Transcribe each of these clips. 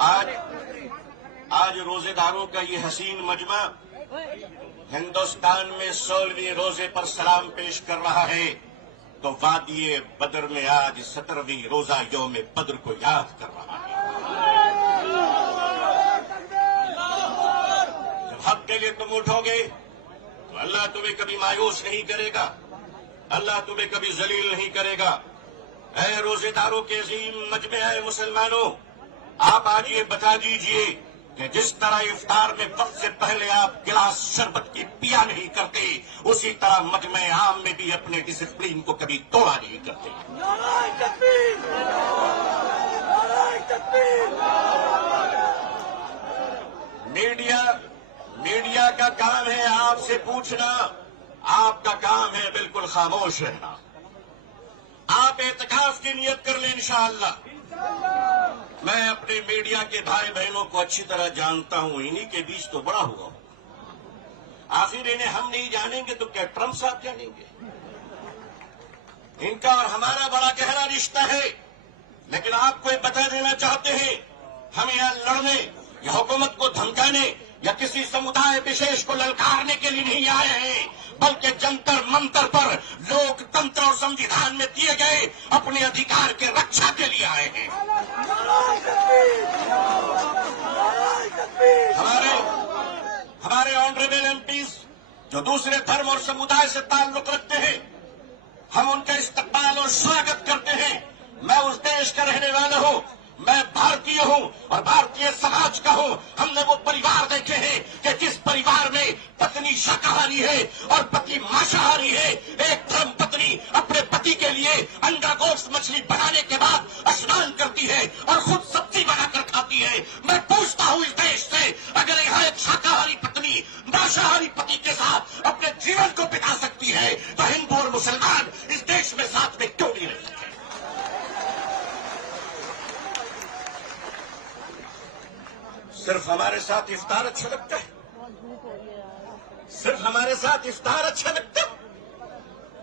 आज रोजेदारों का ये हसीन मजमा हिंदुस्तान में 16वें रोजे पर सलाम पेश कर रहा है, तो वादिये बदर में आज 17वीं रोजा यौम बद्र को याद कर रहा है। जब हक के लिए तुम उठोगे तो अल्लाह तुम्हें कभी मायूस नहीं करेगा, अल्लाह तुम्हें कभी जलील नहीं करेगा। ऐ रोजेदारों के अजीम मजमे, है मुसलमानों, आप आज ये बता दीजिए कि जिस तरह इफ्तार में वक्त से पहले आप गिलास शरबत की पिया नहीं करते, उसी तरह मजमे आम में भी अपने डिसिप्लिन को कभी तोड़ा नहीं करते। नाराए तकबीर, नाराए तकबीर। मीडिया का काम है आपसे पूछना, आपका काम है बिल्कुल खामोश रहना। आप एतकाफ की नियत कर लें इंशाअल्लाह। मैं अपने मीडिया के भाई बहनों को अच्छी तरह जानता हूं, इन्हीं के बीच तो बड़ा हुआ हूं। आखिर इन्हें हम नहीं जानेंगे तो क्या ट्रंप साहब जानेंगे? इनका और हमारा बड़ा गहरा रिश्ता है। लेकिन आपको ये बता देना चाहते हैं, हम यहां लड़ने या हुकूमत को धमकाने या किसी समुदाय विशेष को ललकारने के लिए नहीं आए हैं, बल्कि जंतर मंतर पर लोकतंत्र और संविधान में दिए गए अपने अधिकार के रक्षा के लिए आए हैं। हमारे ऑनरेबल एमपीज जो दूसरे धर्म और समुदाय से ताल्लुक रखते हैं, हम उनका इस्तकबाल और स्वागत करते हैं। मैं उस देश का रहने वाला हूं, मैं भारतीय हूं और भारतीय समाज का हूं। हमने वो परिवार देखे हैं कि जिस परिवार में पत्नी शाकाहारी है और पति मांसाहारी है, एक धर्म पत्नी अपने पति के लिए अंडा गोश्त मछली बनाने के बाद स्नान करती है और खुद सब्जी बनाकर खाती है। मैं पूछता हूं इस देश से, अगर यहाँ एक शाकाहारी पत्नी मांसाहारी पति के साथ अपने जीवन को बिता सकती है, तो हिंदू और मुसलमान इस देश में साथ में क्यों नहीं रह सकते? सिर्फ हमारे साथ इफ्तार अच्छा लगता है? सिर्फ हमारे साथ इफ्तार अच्छा लगता है?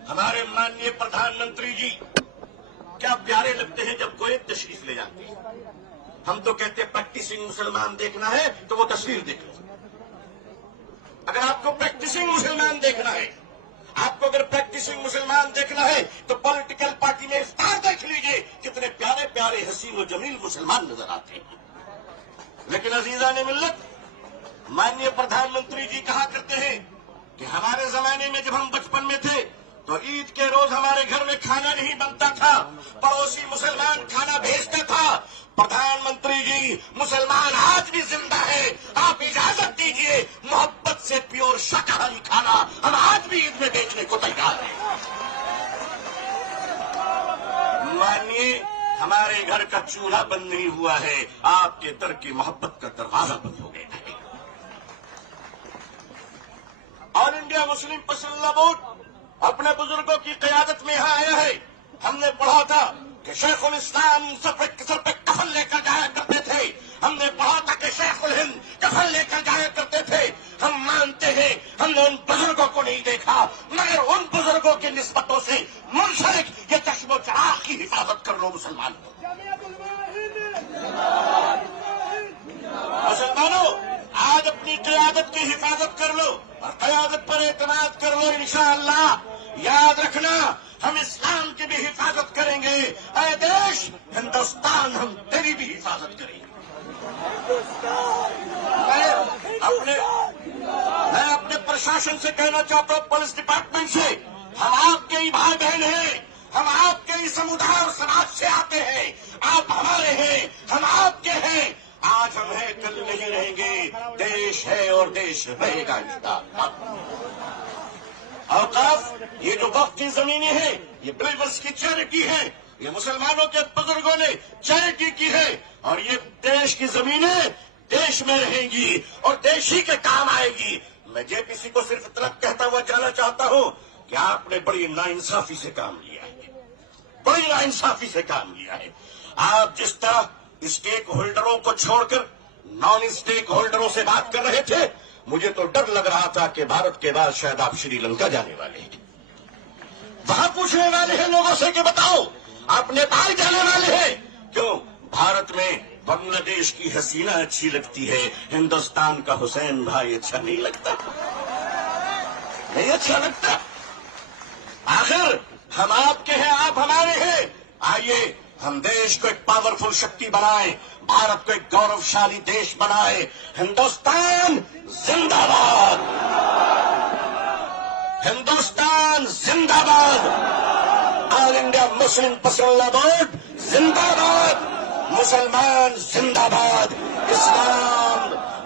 हमारे माननीय प्रधानमंत्री जी क्या प्यारे लगते हैं जब कोई तशरीफ ले जाते हैं। हम तो कहते हैं प्रैक्टिसिंग मुसलमान देखना है तो वो तस्वीर देख लो। अगर आपको प्रैक्टिसिंग मुसलमान देखना है, आपको अगर प्रैक्टिसिंग मुसलमान देखना है, तो पॉलिटिकल पार्टी में इफ्तार देख लीजिए, कितने प्यारे प्यारे हसीन और जमील मुसलमान नजर आते हैं। लेकिन अजीजान मिल्लत, माननीय प्रधानमंत्री जी कहा करते हैं कि हमारे जमाने में जब हम बचपन में थे तो ईद के रोज हमारे घर में खाना नहीं बनता था, पड़ोसी मुसलमान खाना भेजता था। प्रधानमंत्री जी, मुसलमान आज भी जिंदा है, आप इजाजत दीजिए, मोहब्बत से प्योर शाकाहारी खाना हम आज भी ईद में बेचने को तैयार हैं। मानिए, हमारे घर का चूल्हा बंद नहीं हुआ है, आपके दर की मोहब्बत का दरवाजा बंद हो गया है। All India Muslim personal board अपने बुजुर्गों की क़यादत में यहाँ आया है। हमने पढ़ा था कि शेखुल इस्लाम सर पे कफन लेकर जाया करते थे। हमने पढ़ा था कि शेखुल हिंद कफन लेकर जाया करते थे। हम मानते हैं हमने उन बुजुर्गों को नहीं देखा, मगर उन बुजुर्गों की निस्बतों से मुंसलिक ये चश्मो चराग की हिफाजत कर लो मुसलमानों। मुसलमानों, आज अपनी क़यादत की हिफाजत कर लो और क़यादत पर एतमाद कर लो। इंशाअल्लाह याद रखना, हम इस्लाम की भी हिफाजत करेंगे। ऐ देश हिंदुस्तान, हम तेरी भी हिफाजत करेंगे। मैं अपने प्रशासन से कहना चाहता हूँ, पुलिस डिपार्टमेंट से, हम आपके ही भाई बहन हैं, हम आपके ही समुदाय और समाज से आते हैं। आप हमारे हैं, हम आपके हैं। आज हम हैं, कल नहीं रहेंगे। देश है और देश रहेगा इंशाअल्लाह। औकाफ, ये जो वक्फ की जमीनें हैं, ये बिलीवर्स की चैरिटी है, ये मुसलमानों के बुजुर्गों ने चैरिटी की है, और ये देश की जमीनें देश में रहेंगी और देश ही के काम आएगी। मैं जेपीसी को सिर्फ इतना कहता हुआ जाना चाहता हूं कि आपने बड़ी नाइंसाफी से काम लिया है, बड़ी नाइंसाफी से काम लिया है। आप जिस तरह स्टेक होल्डरों को छोड़कर नॉन स्टेक होल्डरों से बात कर रहे थे, मुझे तो डर लग रहा था कि भारत के बाद शायद आप श्रीलंका जाने वाले हैं। वहां पूछने वाले हैं लोगों से कि बताओ आप नेपाल जाने वाले हैं क्यों? भारत में بنگلہ دیش کی حسینہ اچھی لگتی ہے، ہندوستان کا حسین بھائی اچھا نہیں لگتا، نہیں اچھا لگتا۔ آخر ہم آپ کے ہیں، آپ ہمارے ہیں۔ آئیے ہم دیش کو ایک پاورفل شکتی بنائیں، بھارت کو ایک گوروشالی دیش بنائیں۔ ہندوستان زندہ باد، ہندوستان زندہ باد، آل انڈیا مسلم پرسنل بورڈ زندہ باد، مسلمان زندہ باد،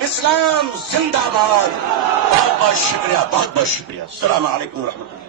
اسلام زندہ باد۔ بہت بہت شکریہ، بہت بہت شکریہ۔ السلام علیکم ورحمۃ اللہ۔